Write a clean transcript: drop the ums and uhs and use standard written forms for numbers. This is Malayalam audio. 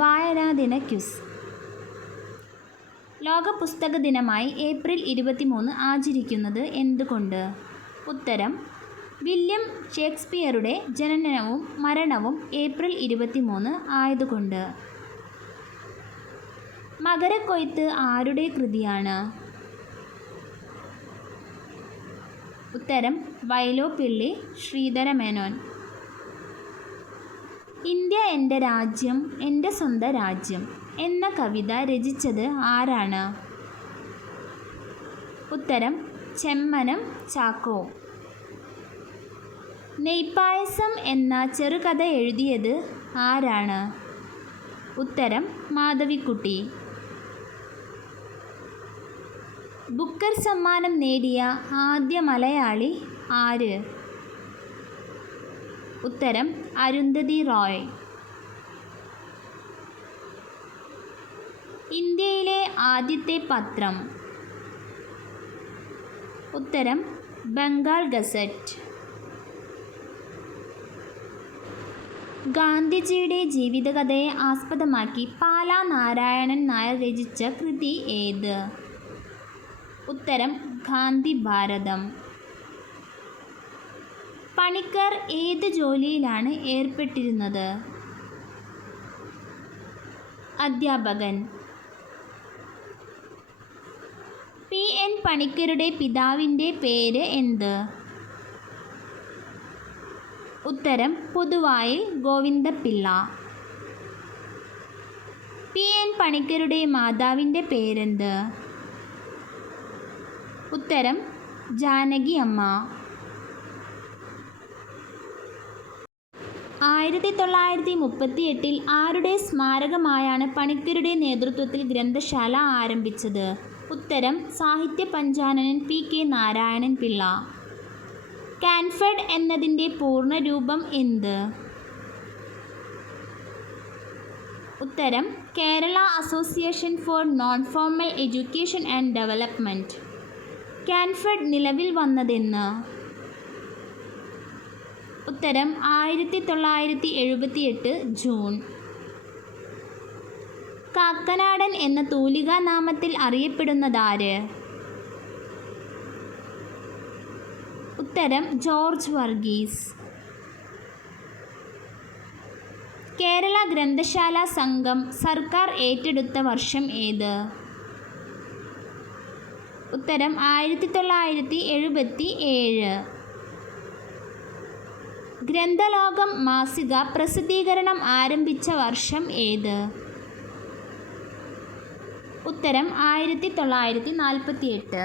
വായനാദിന ക്വിസ്. ലോക പുസ്തക ദിനമായി ഏപ്രിൽ 23 ആചരിക്കുന്നത് എന്തുകൊണ്ട്? ഉത്തരം: വില്യം ഷേക്സ്പിയറുടെ ജനനവും മരണവും ഏപ്രിൽ 23 ആയതുകൊണ്ട്. മകരക്കൊയ്ത്ത് ആരുടെ കൃതിയാണ്? ഉത്തരം: വൈലോപ്പിള്ളി ശ്രീധരമേനോൻ. ഇന്ത്യ എൻ്റെ രാജ്യം, എൻ്റെ സ്വന്തം രാജ്യം എന്ന കവിത രചിച്ചത് ആരാണ്? ഉത്തരം: ചെമ്മനം ചാക്കോ. നെയ്പായസം എന്ന ചെറുകഥ എഴുതിയത് ആരാണ്? ഉത്തരം: മാധവിക്കുട്ടി. ബുക്കർ സമ്മാനം നേടിയ ആദ്യ മലയാളി ആര്? ഉത്തരം: അരുന്ധതി റോയ്. ഇന്ത്യയിലെ ആദ്യത്തെ പത്രം? ഉത്തരം: ബംഗാൾ ഗസറ്റ്. ഗാന്ധിജിയുടെ ജീവിതകഥയെ ആസ്പദമാക്കി പാലാ നാരായണൻ നായർ രചിച്ച കൃതി ഏത്? ഉത്തരം: ഗാന്ധി ഭാരതം. പണിക്കർ ഏത് ജോലിയിലാണ് ഏർപ്പെട്ടിരുന്നത്? അധ്യാപകൻ. P.N. പണിക്കരുടെ പിതാവിൻ്റെ പേര് എന്ത്? ഉത്തരം: പൊതുവായിൽ ഗോവിന്ദപിള്ള. P.N. പണിക്കരുടെ മാതാവിൻ്റെ പേരെന്ത്? ഉത്തരം: ജാനകി അമ്മ. 1938 ആരുടെ സ്മാരകമായാണ് പണിക്കരുടെ നേതൃത്വത്തിൽ ഗ്രന്ഥശാല ആരംഭിച്ചത്? ഉത്തരം: സാഹിത്യ പഞ്ചാനനൻ P.K. നാരായണൻ പിള്ള. കാൻഫെഡ് എന്നതിൻ്റെ പൂർണ്ണരൂപം എന്ത്? ഉത്തരം: Kerala association for non formal education and development. Kanfed നിലവിൽ വന്നതെന്ന്? ഉത്തരം: 1978 ജൂൺ. കാക്കനാടൻ എന്ന തൂലികാനാമത്തിൽ അറിയപ്പെടുന്നതാര്? ഉത്തരം: ജോർജ് വർഗീസ്. കേരള ഗ്രന്ഥശാല സംഘം സർക്കാർ ഏറ്റെടുത്ത വർഷം ഏത്? ഉത്തരം: 1977. ഗ്രന്ഥലോകം മാസിക പ്രസിദ്ധീകരണം ആരംഭിച്ച വർഷം ഏത്? ഉത്തരം: 1948.